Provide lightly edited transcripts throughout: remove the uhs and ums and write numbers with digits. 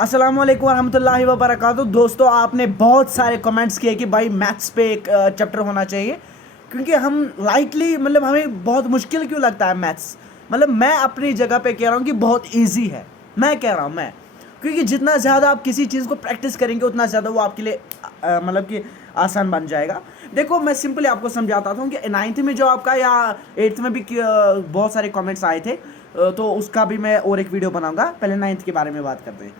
अस्सलाम वालेकुम रहमतुल्लाहि व बरकातहू। दोस्तों, आपने बहुत सारे कमेंट्स किए कि भाई मैथ्स पे एक चैप्टर होना चाहिए, क्योंकि हम लाइटली मतलब हमें बहुत मुश्किल क्यों लगता है मैथ्स। मतलब मैं अपनी जगह पे कह रहा हूँ कि बहुत इजी है। मैं कह रहा हूँ क्योंकि जितना ज़्यादा आप किसी चीज़ को प्रैक्टिस करेंगे उतना ज़्यादा वो आपके लिए मतलब कि आसान बन जाएगा। देखो, मैं सिंपली आपको समझाता हूँ कि नाइन्थ में जो आपका या एट्थ में भी बहुत सारे कमेंट्स आए थे, तो उसका भी मैं और एक वीडियो बनाऊंगा। पहले नाइन्थ के बारे में बात करते हैं।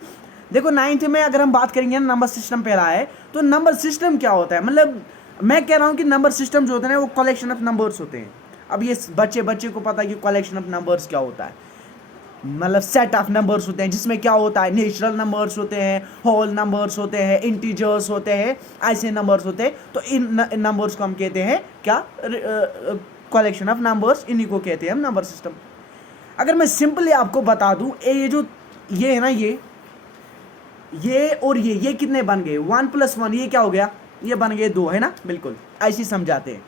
देखो, नाइन्थ में अगर हम बात करेंगे नंबर सिस्टम पे रहा है, तो नंबर सिस्टम क्या होता है। मतलब मैं कह रहा हूँ कि नंबर सिस्टम जो होते हैं वो कलेक्शन ऑफ नंबर्स होते हैं। अब ये बच्चे को पता है कि कलेक्शन ऑफ नंबर्स क्या होता है। मतलब सेट ऑफ नंबर्स होते हैं जिसमें क्या होता है, नेचुरल नंबर्स होते हैं, होल नंबर्स होते हैं, इंटीजर्स होते हैं, ऐसे नंबर्स होते हैं। तो इन नंबर्स को हम कहते हैं क्या, कलेक्शन ऑफ नंबर्स। इन्हीं को कहते हैं हम नंबर सिस्टम। अगर मैं सिंपली आपको बता दूं, ये है ना, ये और ये कितने बन गए, 1 + 1 ये क्या हो गया, ये बन गए 2, है ना। बिल्कुल ऐसे समझाते हैं।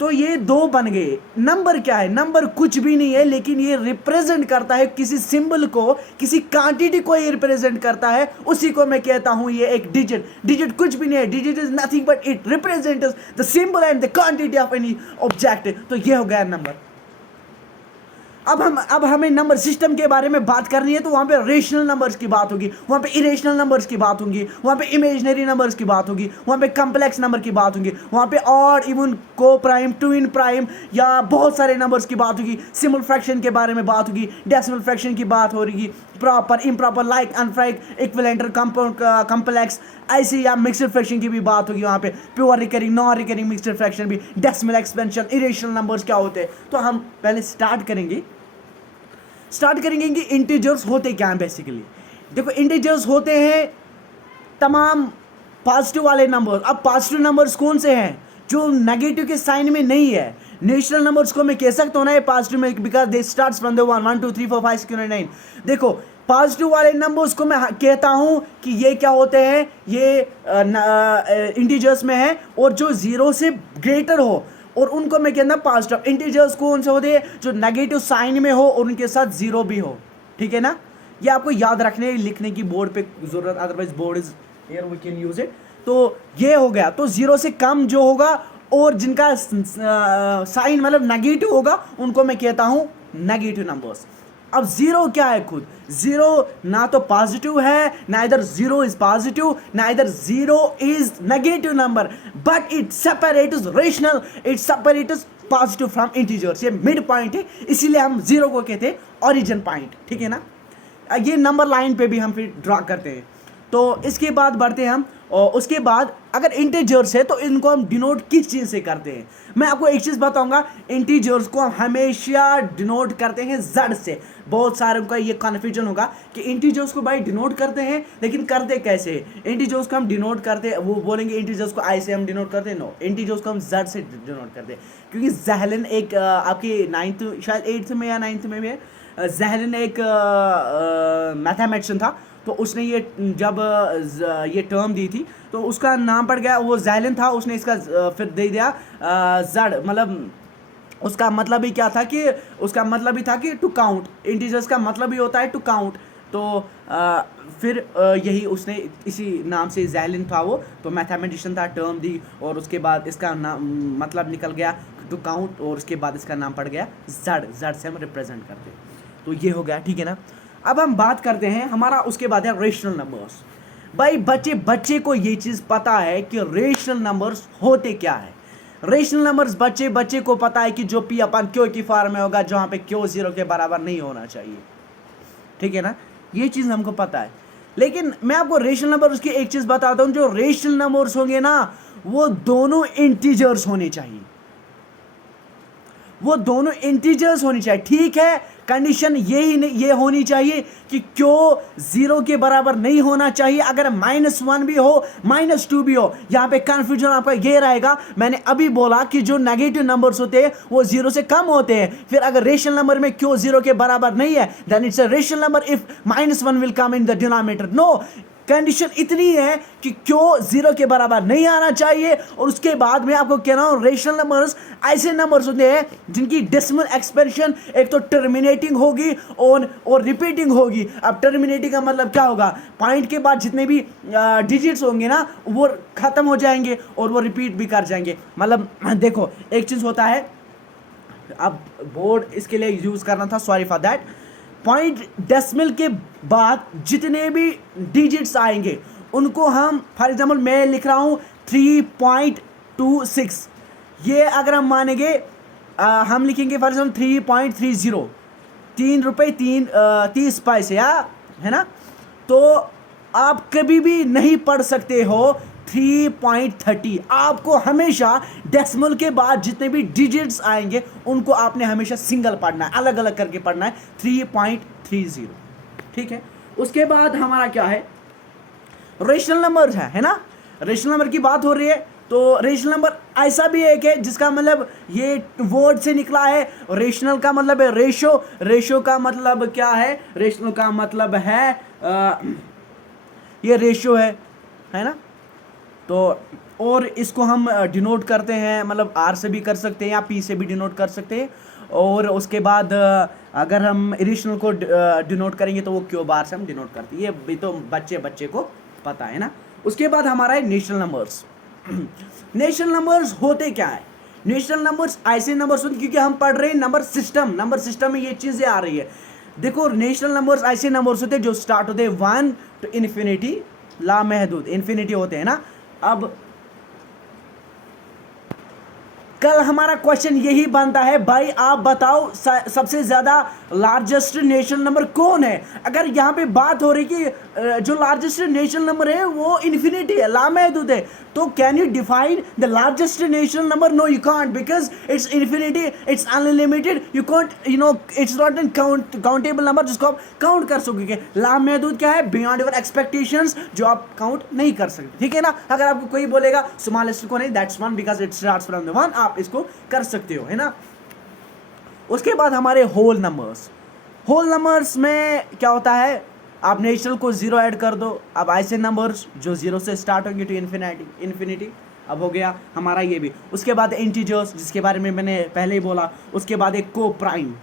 तो ये 2 बन गए। नंबर क्या है, नंबर कुछ भी नहीं है, लेकिन ये रिप्रेजेंट करता है किसी सिंबल को, किसी क्वांटिटी को ये रिप्रेजेंट करता है। उसी को मैं कहता हूं ये एक डिजिट। डिजिट कुछ भी नहीं है, digit is nothing but it represents the symbol and the quantity of any object. तो ये हो गया नंबर। अब हमें नंबर सिस्टम के बारे में बात करनी है, तो वहाँ पे रेशनल नंबर्स की बात होगी, वहाँ पे इरेशनल नंबर्स की बात होगी, वहाँ पे इमेजिनरी नंबर्स की बात होगी, वहाँ पे कम्प्लेक्स नंबर की बात होगी, वहाँ पे ऑड, इवन, को प्राइम, ट्विन प्राइम या बहुत सारे नंबर्स की बात होगी। सिंपल फ्रैक्शन के बारे में बात होगी, डेसिमल फ्रैक्शन की बात हो रही, प्रॉपर, इम्प्रॉपर, लाइक, अनफ्राइक, इक्विवेलेंट, कम्प्लेक्स, ऐसे या मिक्सड फ्रैक्शन की भी बात होगी। वहाँ पे pure recurring, non recurring mixed fraction भी, डेसिमल एक्सपेंशन, इरेशनल नंबर्स क्या होते हैं। तो हम पहले स्टार्ट करेंगे कि इंटीजर्स होते क्या हैं बेसिकली। देखो, इंटीजर्स होते हैं तमाम पॉजिटिव वाले नंबर। अब पॉजिटिव नंबर्स कौन से हैं, जो नेगेटिव के साइन में नहीं है। नेचुरल नंबर्स को मैं कह सकता हूँ ना ये पॉजिटिव में, because they starts from the 1 2 3 4 5 6 7 9। देखो, पॉजिटिव वाले नंबर्स को मैं कहता हूँ कि ये क्या होते हैं, ये इंटीजर्स में है, और जो 0 से ग्रेटर हो, और उनको मैं कहता हूँ पॉजिटिव। इंटीजर्स कौन से होते हैं, जो नेगेटिव साइन में हो और उनके साथ 0 भी हो। ठीक है ना। ये आपको याद रखने लिखने की बोर्ड पे जरूरत, otherwise board is here, we can use it. तो ये हो गया। तो 0 से कम जो होगा और जिनका साइन मतलब नेगेटिव होगा, उनको मैं कहता हूँ नेगेटिव नंबर्स। अब 0 क्या है, खुद 0 ना तो पॉजिटिव है, ना इधर 0 इज पॉजिटिव, ना इधर 0 is negative number, but it separates rational, it separates positive from integers. ये मिड पॉइंट है, इसीलिए हम 0 को कहते हैं ओरिजिन पॉइंट। ठीक है ना। ये नंबर लाइन पे भी हम फिर ड्रॉ करते हैं। तो इसके बाद बढ़ते हैं हम, और उसके बाद अगर इंटीजर्स है तो इनको हम डिनोट किस चीज़ से करते हैं। मैं आपको एक चीज़ बताऊंगा, इंटीजर्स को हम हमेशा डिनोट करते हैं जेड से। बहुत सारे का ये कन्फ्यूजन होगा कि इंटीजर्स को भाई डिनोट करते हैं, लेकिन करते कैसे। इंटीजर्स को हम डिनोट करते हैं, वो बोलेंगे इंटीजर्स को ऐसे हम डिनोट करते हैं। नो, इंटीजर्स को हम जेड से डिनोट करते हैं, क्योंकि जहलन एक आपकी 9th शायद 8th में या 9th में भी है, जहलन एक मैथमेटिशियन था। तो उसने ये जब ये टर्म दी थी तो उसका नाम पड़ गया, वो जैलन था, उसने इसका फिर दे दिया जड। मतलब उसका मतलब ही क्या था कि उसका मतलब ही था कि टू काउंट। इंटीजर्स का मतलब ही होता है टू काउंट। तो फिर यही उसने इसी नाम से जैलन था वो, तो मैथमेटिशियन था, टर्म दी, और उसके बाद इसका नाम मतलब निकल गया टू काउंट, और उसके बाद इसका नाम पड़ गया जड। जड से हम रिप्रेजेंट करते हैं। तो ये हो गया। ठीक है ना। अब हम बात करते हैं हमारा, उसके बाद है रेशनल नंबर्स। भाई बच्चे को ये चीज़ पता है कि रेशनल नंबर्स होते क्या है। रेशनल नंबर्स बच्चे को पता है कि जो पी अपन क्यू की फॉर्म में होगा, जहाँ पे क्यू 0 के बराबर नहीं होना चाहिए। ठीक है ना। ये चीज़ हमको पता है। लेकिन मैं आपको रेशनल नंबर्स की एक चीज़ बताता हूँ, जो रेशनल नंबर्स होंगे ना, वो दोनों इंटीजर्स होने चाहिए। वो दोनों इंटीजर्स होनी चाहिए। ठीक है, कंडीशन ये होनी चाहिए कि क्यों 0 के बराबर नहीं होना चाहिए। अगर -1 भी हो, -2 भी हो, यहाँ पे कंफ्यूजन आपका ये रहेगा। मैंने अभी बोला कि जो नेगेटिव नंबर्स होते हैं वो 0 से कम होते हैं। फिर अगर रेशनल नंबर में क्यों 0 के बराबर नहीं है, then it's a rational number if -1 will come in the denominator. No, condition इतनी है कि क्यों जीरो के बराबर नहीं आना चाहिए। और उसके बाद में आपको कह रहा हूँ रेशनल नंबर्स ऐसे नंबर्स होते हैं जिनकी डेसिमल एक्सपेंशन एक तो टर्मिनेटिंग होगी और रिपीटिंग होगी। अब टर्मिनेटिंग का मतलब क्या होगा, पॉइंट के बाद जितने भी डिजिट्स होंगे ना वो खत्म हो जाएंगे और वो रिपीट भी कर जाएंगे। मतलब देखो एक चीज़ होता है, अब बोर्ड इसके लिए यूज़ करना था, sorry for that. Point decimal के बाद जितने भी डिजिट्स आएंगे उनको हम, फॉर एग्जांपल मैं लिख रहा हूँ 3.26, ये अगर हम मानेंगे हम लिखेंगे फॉर एग्जांपल 3.30, 3 रुपये 30 पैसे या है ना। तो आप कभी भी नहीं पढ़ सकते हो 3.30, आपको हमेशा डेसिमल के बाद जितने भी डिजिट्स आएंगे उनको आपने हमेशा सिंगल पढ़ना है, अलग अलग करके पढ़ना है, 3.30, ठीक है। उसके बाद हमारा क्या है, रेशनल नंबर है ना। रेशनल नंबर की बात हो रही है तो रेशनल नंबर ऐसा भी एक है जिसका मतलब ये वर्ड से निकला है। रेशनल का मतलब है रेशो, रेशो का मतलब क्या है, रेशनल का मतलब है ये रेशो है ना। तो और इसको हम डिनोट करते हैं, मतलब आर से भी कर सकते हैं या पी से भी डिनोट कर सकते हैं। और उसके बाद अगर हम इरेशनल को डिनोट करेंगे तो वो क्यू बार से हम डिनोट करते हैं, ये भी तो बच्चे को पता है ना। उसके बाद हमारा है नेशनल नंबर्स। नेशनल नंबर्स होते क्या है, नेशनल नंबर्स ऐसे नंबर्स होते, क्योंकि हम पढ़ रहे हैं नंबर सिस्टम में ये चीज़ें आ रही है। देखो नेशनल नंबर्स ऐसे नंबर्स होते हैं जो स्टार्ट होते हैं 1 to इन्फिनिटी, लामहदूद इन्फिनिटी होते हैं ना। अब कल हमारा क्वेश्चन यही बनता है, भाई आप बताओ सबसे ज्यादा लार्जेस्ट नेशनल नंबर कौन है। अगर यहाँ पे बात हो रही कि जो लार्जेस्ट नेशनल नंबर है वो इन्फिनिटी है, लामहदूद है, तो can you define the largest national number? No you can't, because it's infinity, it's unlimited, you can't, you know it's not an countable number जिसको आप काउंट कर सकोगे। लामहदूद क्या है, बियॉन्ड योर एक्सपेक्टेशंस, जो आप काउंट नहीं कर सकते, ठीक है ना। अगर आपको कोई बोलेगा स्मॉलेस्ट को नहीं, that's one because it starts from the one, आप इसको कर सकते हो, है ना। उसके बाद हमारे होल नंबर्स। होल नंबर्स में क्या होता है, आप नेचुरल को जीरो ऐड कर दो, अब ऐसे नंबर्स जो जीरो से स्टार्ट होंगे टू इन्फिनिटी, अब हो गया हमारा ये भी। उसके बाद इंटीजर्स जिसके बारे में मैंने पहले ही बोला। उसके बाद एक को प्राइम,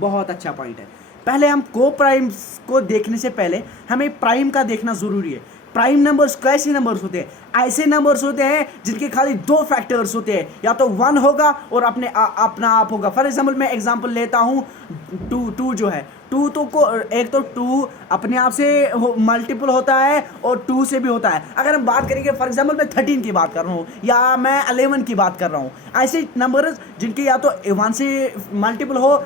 बहुत अच्छा पॉइंट है। पहले हम को प्राइम्स को देखने से पहले हमें प्राइम का देखना ज़रूरी है। प्राइम नंबर्स कैसे नंबर्स होते हैं, ऐसे नंबर्स होते हैं जिनके खाली दो फैक्टर्स होते हैं, या तो 1 होगा और अपना आप होगा। फॉर एग्जांपल मैं एग्जांपल लेता हूँ 2 जो है, 2 तो को एक तो 2 अपने आप से मल्टीपल होता है और 2 से भी होता है। अगर हम बात करेंगे फॉर एग्जांपल मैं 13 की बात कर रहा हूँ या मैं 11 की बात कर रहा हूँ, ऐसे नंबर्स जिनके या तो 1 से मल्टीपल हो,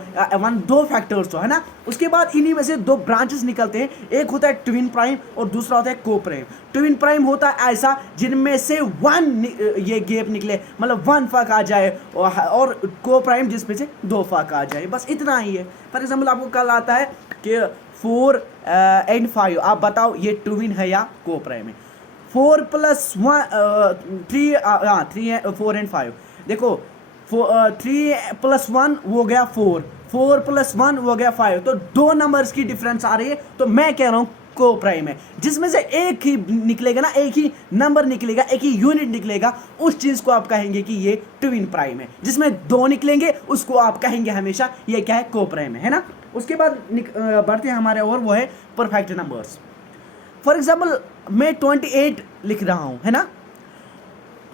2 फैक्टर्स हो, है ना। उसके बाद इन्हीं में से 2 ब्रांचेस निकलते हैं, एक होता है ट्विन प्राइम और दूसरा होता है को प्राइम। ट्विन प्राइम होता है ऐसा जिनमें से 1 ये गैप निकले, मतलब 1 फर्क आ जाए, और को प्राइम जिसमें से 2 फर्क आ जाए, बस इतना ही है। फॉर एग्जांपल आपको कल आता है कि 4 and 5, आप बताओ ये ट्विन है या को प्राइम है। 4 + 1 3 4 and 5, देखो 3 + 1 वो गया 4 + 1 वो गया 5, तो 2 नंबर्स की डिफरेंस आ रही है, तो मैं कह रहा हूँ को प्राइम है। जिसमें से एक ही निकलेगा ना, एक ही नंबर निकलेगा, एक ही यूनिट निकलेगा, उस चीज को आप कहेंगे कि ये ट्विन प्राइम है। जिसमें 2 निकलेंगे उसको आप कहेंगे हमेशा ये क्या है, को प्राइम है ना। उसके बाद बढ़ते हैं हमारे और, वो है परफेक्ट नंबर्स। फॉर एग्जाम्पल मैं 28 लिख रहा हूँ, है ना।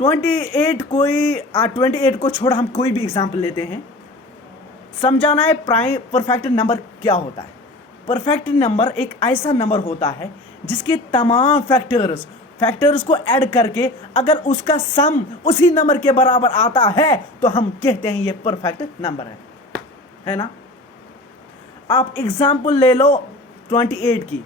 28 को छोड़ हम कोई भी एग्जाम्पल लेते हैं, समझाना है प्राइम परफेक्ट नंबर क्या होता है। परफेक्ट नंबर एक ऐसा नंबर होता है जिसके तमाम फैक्टर्स को ऐड करके अगर उसका सम उसी नंबर के बराबर आता है तो हम कहते हैं ये परफेक्ट नंबर है ना। आप एग्जाम्पल ले लो 28 की,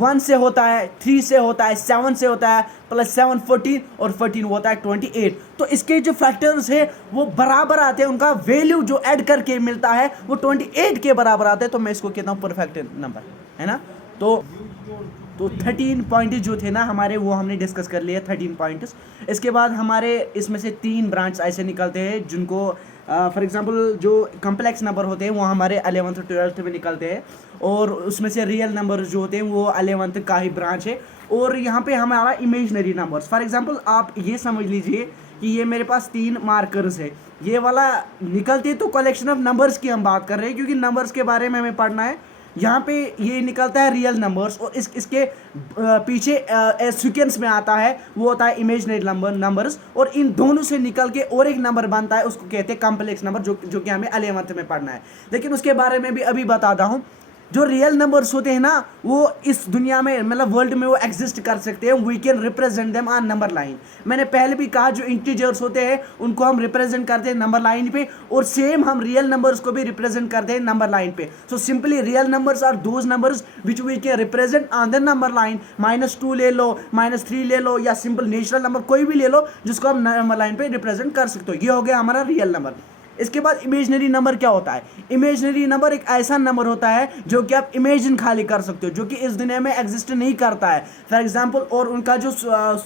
1 से होता है, 3 से होता है, 7 से होता है, +7 14 और 14 होता है 28। तो इसके जो फैक्टर्स है वो बराबर आते हैं, उनका वैल्यू जो ऐड करके मिलता है वो 28 के बराबर आते हैं, तो मैं इसको कहता हूँ परफेक्ट नंबर, है ना। तो 13 पॉइंट जो थे ना हमारे, वो हमने डिस्कस कर लिए 13 पॉइंट्स। इसके बाद हमारे इसमें से 3 ब्रांच ऐसे निकलते हैं जिनको फॉर एग्जांपल जो कम्प्लेक्स नंबर होते हैं वो हमारे 11th और 12th में निकलते हैं, और उसमें से रियल नंबर जो होते हैं वो 11th का ही ब्रांच है। और यहाँ पे हमारा इमेजनरी नंबर्स, फॉर एग्जांपल आप ये समझ लीजिए कि ये मेरे पास 3 मार्कर्स है, ये वाला निकलते तो कलेक्शन ऑफ नंबर्स की हम बात कर रहे हैं क्योंकि नंबर्स के बारे में हमें पढ़ना है। यहाँ पे ये निकलता है रियल नंबर्स, और इसके पीछे सीक्वेंस में आता है वो होता है इमेजनरी नंबर्स, और इन दोनों से निकल के और एक नंबर बनता है, उसको कहते हैं कॉम्प्लेक्स नंबर, जो कि हमें 11th में पढ़ना है। लेकिन उसके बारे में भी अभी बताता हूँ। जो रियल नंबर्स होते हैं ना वो इस दुनिया में मतलब वर्ल्ड में वो एग्जिस्ट कर सकते हैं, we can represent them on number line. मैंने पहले भी कहा जो इंटीजर्स होते हैं उनको हम रिप्रेजेंट करते हैं नंबर लाइन पे, और सेम हम रियल नंबर्स को भी रिप्रेजेंट करते हैं नंबर लाइन पे। So simply real numbers are those numbers which we can represent on the number line. -2 ले लो, -3 ले लो, या सिंपल नेचुरल नंबर कोई भी ले लो जिसको हम नंबर लाइन पे रिप्रेजेंट कर सकते हो। ये हो गया हमारा रियल नंबर। इसके बाद इमेजनरी नंबर क्या होता है? इमेजनरी नंबर एक ऐसा नंबर होता है जो कि आप इमेजिन खाली कर सकते हो, जो कि इस दुनिया में एग्जिस्ट नहीं करता है। फॉर एग्जांपल, और उनका जो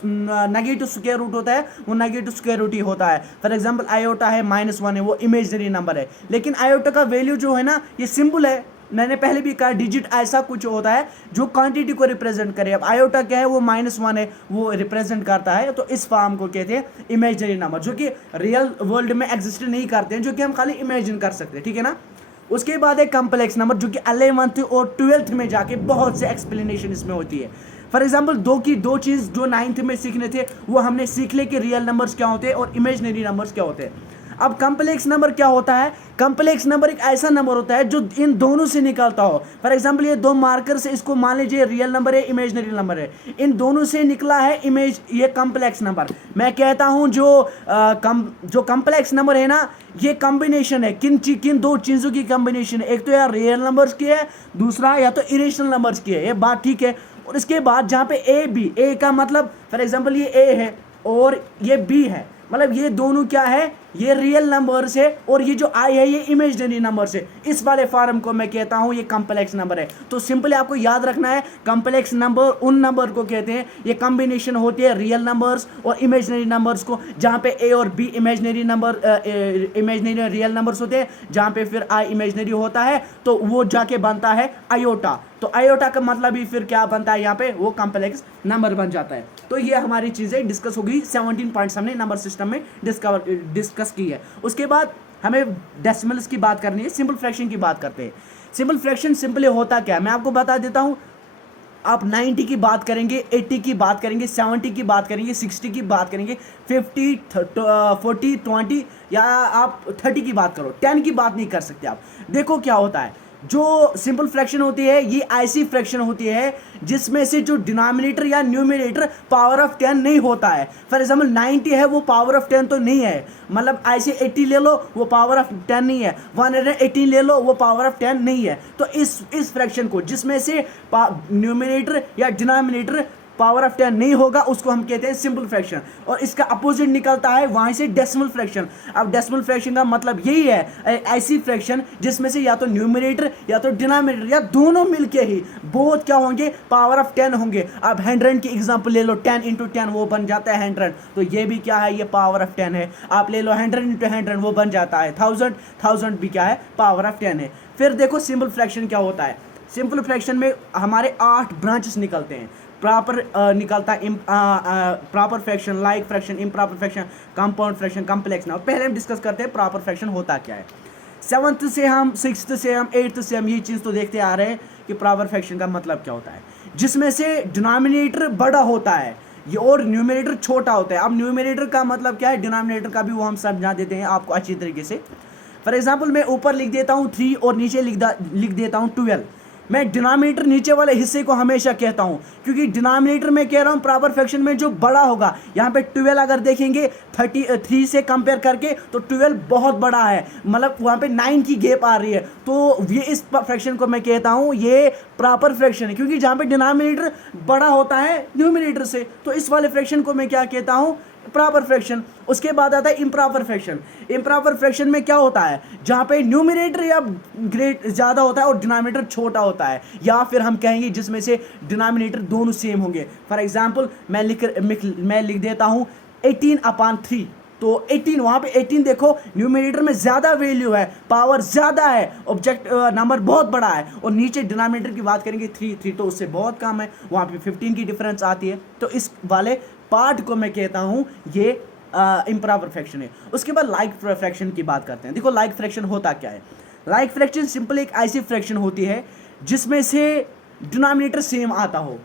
नेगेटिव स्क्वायर रूट होता है वो नेगेटिव स्क्वायर रूट ही होता है। फॉर एग्जांपल आयोटा है -1 है, वो इमेजनरी नंबर है। लेकिन आयोटा का वैल्यू जो है ना ये सिंपल है। मैंने पहले भी कहा डिजिट ऐसा कुछ होता है जो क्वांटिटी को रिप्रेजेंट करे। अब आयोटा क्या है? वो -1 है, वो रिप्रेजेंट करता है। तो इस फॉर्म को कहते हैं इमेजनरी नंबर, जो कि रियल वर्ल्ड में एग्जिस्ट नहीं करते हैं, जो कि हम खाली इमेजिन कर सकते हैं। ठीक है ना। उसके बाद एक कॉम्प्लेक्स नंबर जो कि 11th और 12th में जाके बहुत से एक्सप्लेनेशन इसमें होती है। फॉर एग्जाम्पल दो चीज़ जो 9th में सीखने थे वो हमने सीख ले कि रियल नंबर्स क्या होते हैं और इमेजनरी नंबर्स क्या होते हैं। अब कॉम्प्लेक्स नंबर क्या होता है? कॉम्प्लेक्स नंबर एक ऐसा नंबर होता है जो इन दोनों से निकलता हो। फॉर एग्जांपल ये 2 मार्कर से, इसको मान लीजिए रियल नंबर है, इमेजनरी नंबर है, इन दोनों से निकला है ये कॉम्प्लेक्स नंबर। मैं कहता हूं जो कॉम्प्लेक्स नंबर है ना ये कॉम्बिनेशन है किन 2 चीज़ों की कॉम्बिनेशन है। एक तो यार रियल नंबर्स की है, दूसरा या तो इरेशनल नंबर्स की है। ये बात ठीक है। और इसके बाद जहाँ पे ए का मतलब फॉर एग्जाम्पल ये ए है और ये बी है, मतलब ये दोनों क्या है? ये रियल नंबर्स है, और ये जो आई है ये इमेजनरी नंबर्स है। इस वाले फॉर्म को मैं कहता हूँ ये कॉम्प्लेक्स नंबर है। तो सिंपली आपको याद रखना है कॉम्प्लेक्स नंबर उन नंबर को कहते हैं, ये कॉम्बिनेशन होती है रियल नंबर्स और इमेजनरी नंबर्स को, जहाँ पे ए और बी इमेजनरी रियल नंबर्स होते हैं, जहाँ पे फिर आई इमेजनरी होता है तो वो जाके बनता है आयोटा। तो आयोटा का मतलब ही फिर क्या बनता है? यहाँ पे वो कॉम्प्लेक्स नंबर बन जाता है। तो ये हमारी चीज़ें डिस्कस होगी। 17 पॉइंट्स हमने नंबर सिस्टम में डिस्कस की है। उसके बाद हमें डेसिमल्स की बात करनी है, सिंपल फ्रैक्शन की बात करते हैं। सिंपल फ्रैक्शन सिंपली होता क्या है मैं आपको बता देता हूँ। आप 90 की बात करेंगे, 80 की बात करेंगे, 70 की बात करेंगे, 60 की बात करेंगे, 50, 40, 20 या आप 30 की बात करो, 10 की बात नहीं कर सकते आप। देखो क्या होता है, जो सिंपल फ्रैक्शन होती है ये ऐसी फ्रैक्शन होती है जिसमें से जो डिनोमिनेटर या न्यूमरेटर पावर ऑफ 10 नहीं होता है। फॉर एग्जाम्पल 90 है वो पावर ऑफ 10 तो नहीं है, मतलब ऐसे 80 ले लो वो पावर ऑफ 10 नहीं है, 118 ले लो वो पावर ऑफ 10 नहीं है। तो इस फ्रैक्शन को जिसमें से न्यूमरेटर या डिनोमिनेटर पावर ऑफ 10 नहीं होगा उसको हम कहते हैं सिंपल फ्रैक्शन, और इसका अपोजिट निकलता है वहां से डेसिमल फ्रैक्शन। अब डेसिमल फ्रैक्शन का मतलब यही है ऐसी फ्रैक्शन जिसमें से या तो न्यूमरेटर या तो डिनोमिनेटर या दोनों मिलके ही बहुत क्या होंगे? पावर ऑफ 10 होंगे। अब 100 की एग्जांपल ले लो, 10 × 10 वो बन जाता है 100, तो ये भी क्या है? ये पावर ऑफ 10 है। आप ले लो 100 × 100 वो बन जाता है 1000 भी क्या है? पावर ऑफ 10 है। फिर देखो सिंपल फ्रैक्शन क्या होता है। सिंपल फ्रैक्शन में हमारे 8 ब्रांचेस निकलते हैं। प्रॉपर निकलता है proper fraction, like fraction, improper fraction, compound fraction, complex number. पहले हम डिस्कस करते हैं प्रॉपर फ्रैक्शन होता क्या है। 7th से हम 6th से हम 8th से हम ये चीज़ तो देखते आ रहे हैं कि प्रॉपर फ्रैक्शन का मतलब क्या होता है, जिसमें से डिनोमिनेटर बड़ा होता है ये और न्यूमरेटर छोटा होता है। अब न्यूमरेटर का मतलब क्या है, डिनोमिनेटर का भी वो हम समझा देते हैं आपको अच्छी तरीके से। फॉर एग्जाम्पल मैं ऊपर लिख देता हूँ 3 और नीचे लिख देता हूँ 12। मैं डिनोमिनेटर नीचे वाले हिस्से को हमेशा कहता हूं, क्योंकि डिनोमिनेटर में कह रहा हूं प्रॉपर फ्रैक्शन में जो बड़ा होगा। यहाँ पे 12 अगर देखेंगे 33 से कंपेयर करके तो 12 बहुत बड़ा है, मतलब वहाँ पे 9 की गैप आ रही है। तो ये इस फ्रैक्शन को मैं कहता हूँ ये प्रॉपर फ्रैक्शन है, क्योंकि जहाँ पे डिनोमिनेटर बड़ा होता है न्यूमरेटर से। तो इस वाले फ्रैक्शन को मैं क्या कहता हूँ? Proper fraction. उसके बाद आता है इम्प्रॉपर फ्रैक्शन। इम्प्रॉपर फ्रैक्शन में क्या होता है, जहाँ पे न्यूमरेटर या ग्रेट ज़्यादा होता है और डिनोमिनेटर छोटा होता है, या फिर हम कहेंगे जिसमें से डिनोमिनेटर दोनों सेम होंगे। फॉर एग्जांपल मैं लिख देता हूँ 18/3, तो 18, वहाँ पे 18 देखो न्यूमरेटर में ज़्यादा वैल्यू है, पावर ज़्यादा है, ऑब्जेक्ट नंबर बहुत बड़ा है, और नीचे डिनोमिनेटर की बात करेंगे 3 तो उससे बहुत कम है, वहाँ पे 15 की डिफरेंस आती है। तो इस वाले पार्ट को मैं कहता हूँ ये इम्प्रॉपर फ्रैक्शन है। उसके बाद लाइक फ्रैक्शन की बात करते हैं। देखो लाइक फ्रैक्शन होता क्या है। लाइक फ्रैक्शन सिंपल एक ऐसी फ्रैक्शन होती है जिसमें से डिनोमिनेटर सेम आता हो।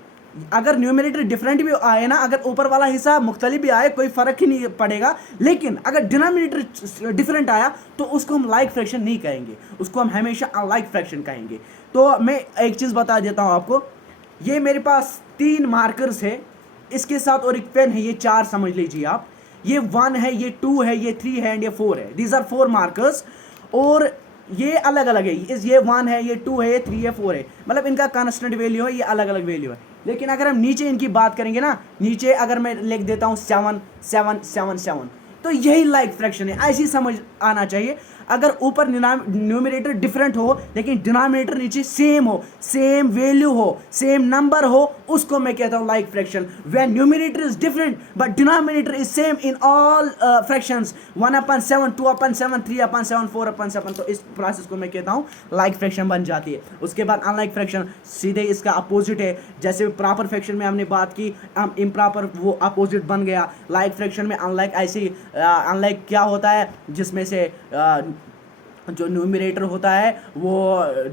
अगर न्यूमरेटर डिफरेंट भी आए ना, अगर ऊपर वाला हिस्सा मुख्तलिफ भी आए कोई फ़र्क ही नहीं पड़ेगा, लेकिन अगर डिनोमिनेटर डिफरेंट आया तो उसको हम लाइक फ्रैक्शन नहीं कहेंगे, उसको हम हमेशा अनलाइक फ्रैक्शन कहेंगे। तो मैं एक चीज़ बता देता हूँ आपको, ये मेरे पास 3 मार्कर्स है, इसके साथ और एक पेन है, ये 4 समझ लीजिए आप, ये 1 है, ये 2 है, ये 3 है एंड ये 4 है। दीज आर 4 मार्कर्स, और ये अलग अलग है, ये 1 है, ये 2 है, ये 3 है, 4 है, मतलब इनका कांस्टेंट वैल्यू है, ये अलग अलग वैल्यू है। लेकिन अगर हम नीचे इनकी बात करेंगे ना, नीचे अगर मैं लिख देता हूँ 7 7 7 7, तो यही लाइक फ्रैक्शन है, ऐसी समझ आना चाहिए। अगर ऊपर न्यूमरेटर डिफरेंट हो लेकिन डिनोमिनेटर नीचे सेम हो, सेम वैल्यू हो, सेम नंबर हो, उसको मैं कहता हूँ like fraction. When numerator is different but denominator is same in all fractions, 1/7, 2/7, 3/7, 4/7, तो इस प्रोसेस को मैं कहता हूँ लाइक फ्रैक्शन बन जाती है। उसके बाद अनलाइक फ्रैक्शन सीधे इसका अपोजिट है। जैसे प्रॉपर फ्रैक्शन में हमने बात की, इम्प्रॉपर वो अपोजिट बन गया। लाइक फ्रैक्शन में अनलाइक ऐसे अनलाइक क्या होता है जिसमें से जो न्यूमरेटर होता है वो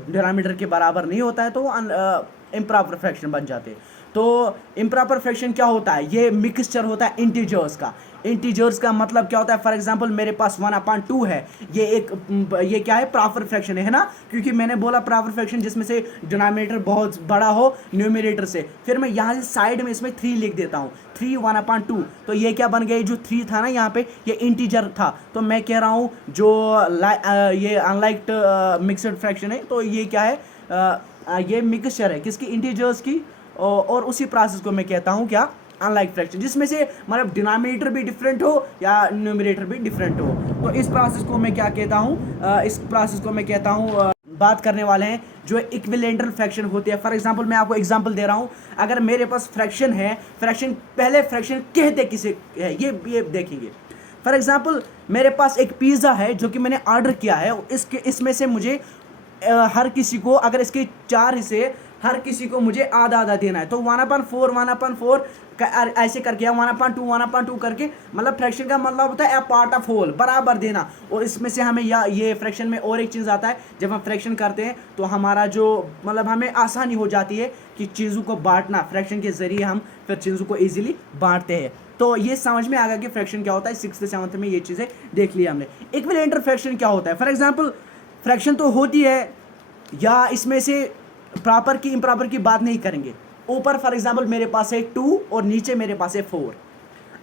डिनोमिनेटर के बराबर नहीं होता है, तो वो इम्प्रॉपर फ्रैक्शन बन जाते हैं। तो इम्प्रॉपर फ्रैक्शन क्या होता है, ये मिक्सचर होता है इंटीजर्स का। इंटीजर्स का मतलब क्या होता है, फॉर एग्जांपल मेरे पास 1/2 है, ये क्या है, प्रॉपर फ्रैक्शन है ना, क्योंकि मैंने बोला प्रॉपर फ्रैक्शन जिसमें से डिनोमिनेटर बहुत बड़ा हो न्यूमरेटर से। फिर मैं यहाँ से साइड में इसमें 3 लिख देता हूँ, 3 1/2, तो ये क्या बन गया, जो 3 था ना यहाँ पे, ये इंटीजर था। तो मैं कह रहा हूँ जो ये अनलाइक्ड मिक्सड फ्रैक्शन है, तो ये क्या है, ये मिक्सचर है किसकी, इंटीजर्स की, और उसी प्रोसेस को मैं कहता हूँ क्या, अनलाइक फ्रैक्शन, जिसमें से मतलब डिनोमिनेटर भी डिफरेंट हो या न्यूमरेटर भी डिफरेंट हो। तो इस प्रोसेस को मैं क्या कहता हूँ, इस प्रोसेस को मैं कहता हूँ बात करने वाले हैं जो इक्विलेटरल फ्रैक्शन होती है। फॉर एग्जांपल मैं आपको एग्जांपल दे रहा हूँ, अगर मेरे पास फ्रैक्शन है, फ्रैक्शन पहले फ्रैक्शन कहते किसे है ये देखेंगे। फॉर एग्जांपल मेरे पास एक पिज़्ज़ा है जो कि मैंने ऑर्डर किया है, इसमें से मुझे हर किसी को, अगर इसके 4 हिस्से, हर किसी को मुझे आधा आधा देना है, तो 1/4 1/4 ऐसे करके, 1/2 1/2 करके, मतलब फ्रैक्शन का मतलब होता है ए पार्ट ऑफ होल, बराबर देना। और इसमें से हमें ये फ्रैक्शन में और एक चीज़ आता है, जब हम फ्रैक्शन करते हैं तो हमारा जो मतलब हमें आसानी हो जाती है कि चीज़ों को बांटना, फ्रैक्शन के ज़रिए हम फिर चीज़ों को ईजिली बांटते हैं। तो ये समझ में आ गया कि फ्रैक्शन क्या होता है। 6th 7th में ये चीज़ें देख ली हमने। इक्विलेटरल फ्रैक्शन क्या होता है, फॉर एग्जाम्पल फ्रैक्शन तो होती है, या इसमें से प्रॉपर की इम्प्रॉपर की बात नहीं करेंगे। ऊपर फॉर एग्जांपल मेरे पास है 2 और नीचे मेरे पास है 4।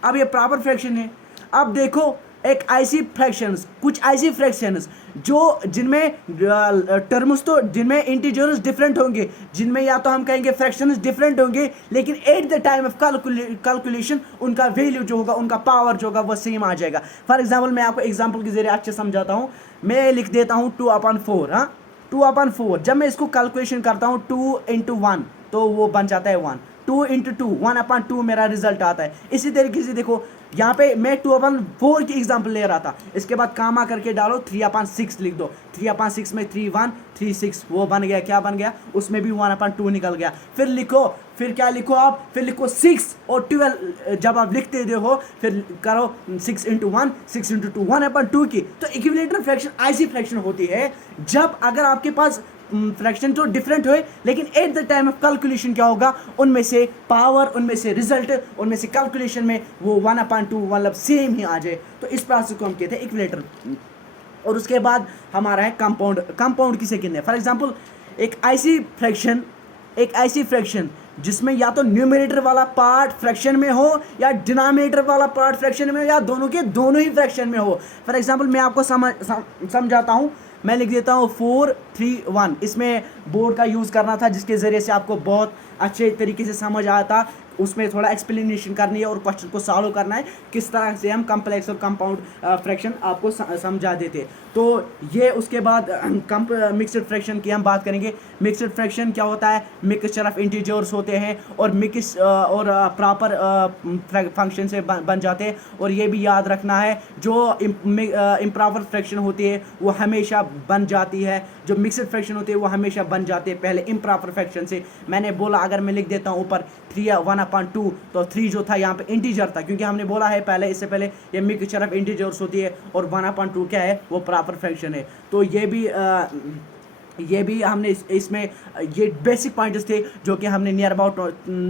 अब ये प्रॉपर फ्रैक्शन है। अब देखो एक ऐसी फ्रैक्शंस, कुछ ऐसी फ्रैक्शंस जो जिनमें टर्म्स, तो जिनमें इंटीजर्स डिफरेंट होंगे, जिनमें या तो हम कहेंगे फ्रैक्शंस डिफरेंट होंगे, लेकिन at the time of calculation उनका वैल्यू जो होगा, उनका पावर जो होगा वो सेम आ जाएगा। फॉर एग्जाम्पल मैं आपको एग्जाम्पल के जरिए अच्छे समझाता हूँ। मैं लिख देता हूँ 2/4, हाँ 2/4। जब मैं इसको कैलकुलेशन करता हूँ 2 × 1 तो वो बन जाता है 1, 2 × 2 1/2 मेरा रिजल्ट आता है। इसी तरीके से देखो यहाँ पे मैं 2/4 की एग्जांपल ले रहा था, इसके बाद कामा करके डालो 3/6 लिख दो, 3/6 में 3 1 3 6 वो बन गया, क्या बन गया, उसमें भी 1/2 निकल गया। फिर लिखो, फिर क्या लिखो आप, फिर लिखो 6 और 12। जब आप लिखते हो फिर करो 6 × 1 6 × 2 1/2 की। तो इक्विलेटरल फ्रैक्शन ऐसी फ्रैक्शन होती है जब अगर आपके पास फ्रैक्शन तो डिफरेंट हुए, लेकिन at the time of calculation क्या होगा, उनमें से पावर, उनमें से रिजल्ट, उनमें से कैलकुलेशन में वो 1/2 मतलब सेम ही आ जाए। तो इस प्रोसेस को हम कहते हैं इक्विलेटरल। और उसके बाद हमारा है कंपाउंड। कंपाउंड किसे कहते हैं, फॉर एग्जांपल एक ऐसी फ्रैक्शन जिसमें या तो न्यूमरेटर वाला पार्ट फ्रैक्शन में हो या डिनोमिनेटर वाला पार्ट फ्रैक्शन में हो, या दोनों के दोनों ही फ्रैक्शन में हो। फॉर एग्जांपल मैं आपको समझाता हूँ। मैं लिख देता हूँ 4 3 1, इसमें बोर्ड का यूज़ करना था, जिसके ज़रिए से आपको बहुत अच्छे तरीके से समझ आता। उसमें थोड़ा एक्सप्लेनेशन करनी है और क्वेश्चन को सॉल्व करना है, किस तरह से हम कम्प्लेक्स और कंपाउंड फ्रैक्शन आपको समझा देते। तो ये उसके बाद मिक्सड फ्रैक्शन की हम बात करेंगे। मिक्सड फ्रैक्शन क्या होता है? मिक्सचर ऑफ इंटीजर्स होते हैं और मिक्स और प्रॉपर फंक्शन से बन जाते हैं। और ये भी याद रखना है, जो इम्प्रॉपर फ्रैक्शन होती है वो हमेशा बन जाती है, जो मिक्सड फ्रैक्शन होती है वो हमेशा बन जाती है पहले इम्प्रॉपर फ्रैक्शन से। मैंने बोला अगर मैं लिख देता हूँ ऊपर 3/1/2, तो 3 जो था यहाँ पे इंटीजर था, क्योंकि हमने बोला है पहले, इससे पहले ये मिक्सचर ऑफ इंटीजर्स होती है और 1/2 क्या है? वो प्रॉपर फ्रैक्शन है। तो ये भी हमने इसमें ये बेसिक पॉइंट्स थे जो कि हमने नियर अबाउट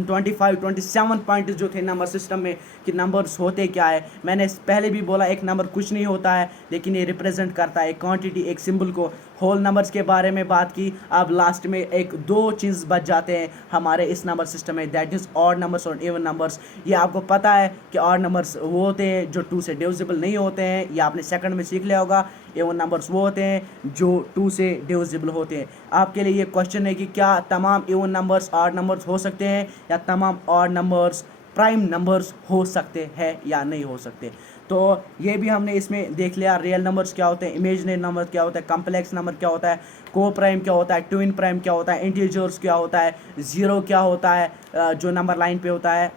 25-27 पॉइंट्स जो थे नंबर सिस्टम में, कि नंबर्स होते क्या है। मैंने पहले भी बोला एक नंबर कुछ नहीं होता है, लेकिन ये रिप्रेजेंट करता है एक क्वांटिटी, एक सिंबल को। होल नंबर्स के बारे में बात की। अब लास्ट में एक दो चीज़ बच जाते हैं हमारे इस नंबर सिस्टम में, दैट इज़ ऑड नंबर्स और इवन नंबर्स। ये आपको पता है कि ऑड नंबर्स वो होते हैं जो 2 से डिविजिबल नहीं होते हैं, ये आपने सेकंड में सीख लिया होगा। इवन नंबर्स वो होते हैं जो 2 से डिविजिबल होते हैं। आपके लिए ये क्वेश्चन है कि क्या तमाम इवन नंबर्स ऑड नंबर्स हो सकते हैं, या तमाम ऑड नंबर्स प्राइम नंबर्स हो सकते हैं या नहीं हो सकते। तो ये भी हमने इसमें देख लिया, रियल नंबर्स क्या होते हैं, इमेजिनरी नंबर क्या होता है, कम्प्लेक्स नंबर क्या होता है, को प्राइम क्या होता है, ट्विन प्राइम क्या होता है, इंटीजर्स क्या होता है, ज़ीरो क्या होता है जो नंबर लाइन पे होता है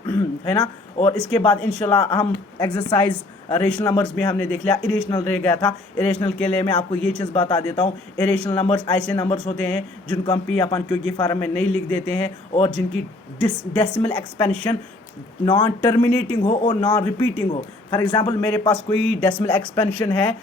है ना। और इसके बाद इंशाल्लाह हम एक्सरसाइज रेशनल नंबर्स भी हमने देख लिया। इरेशनल रह गया था, इरेशनल के लिए मैं आपको ये चीज़ बता देता हूँ। इरेशनल नंबर्स ऐसे नंबर्स होते हैं जिनको हम P/Q की फॉर्म में नहीं लिख देते हैं, और जिनकी डेसिमल एक्सपेंशन नॉन टर्मिनेटिंग हो और नॉन रिपीटिंग हो। फॉर एग्जांपल मेरे पास कोई डेसिमल एक्सपेंशन है,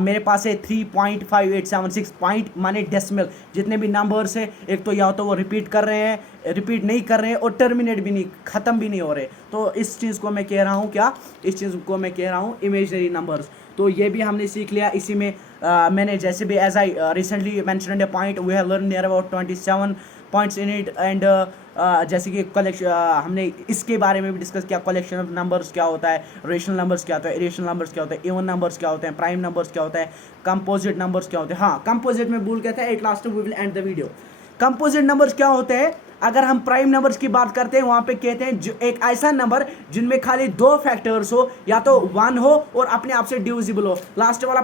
मेरे पास है 3.5876 पॉइंट माने डेसिमल। जितने भी नंबर्स हैं, एक तो या तो वो रिपीट कर रहे हैं, रिपीट नहीं कर रहे हैं, और टर्मिनेट भी नहीं, ख़त्म भी नहीं हो रहे। तो इस चीज़ को मैं कह रहा हूँ क्या, इस चीज़ को मैं कह रहा हूँ इमेजिनरी नंबर्स। तो ये भी हमने सीख लिया। इसी में मैंने जैसे भी as I recently mentioned a point, we have learn near about 27 points in it. And जैसे कि कलेक्शन, हमने इसके बारे में भी डिस्कस किया, कलेक्शन ऑफ नंबर्स क्या होता है, रेशनल नंबर्स क्या होता है, इरेशनल नंबर्स क्या होता है, इवन नंबर्स क्या होते हैं, प्राइम नंबर्स क्या होता है, कंपोजिट नंबर्स क्या होते हैं। हाँ, कंपोजिट में भूल गया था, at last we will end the video. Composite numbers क्या होते हैं? अगर हम प्राइम नंबर्स की बात करते हैं, वहाँ पे कहते हैं जो एक ऐसा नंबर जिनमें खाली 2 फैक्टर्स हो, या तो 1 हो और अपने आप से डिविजिबल हो। लास्ट वाला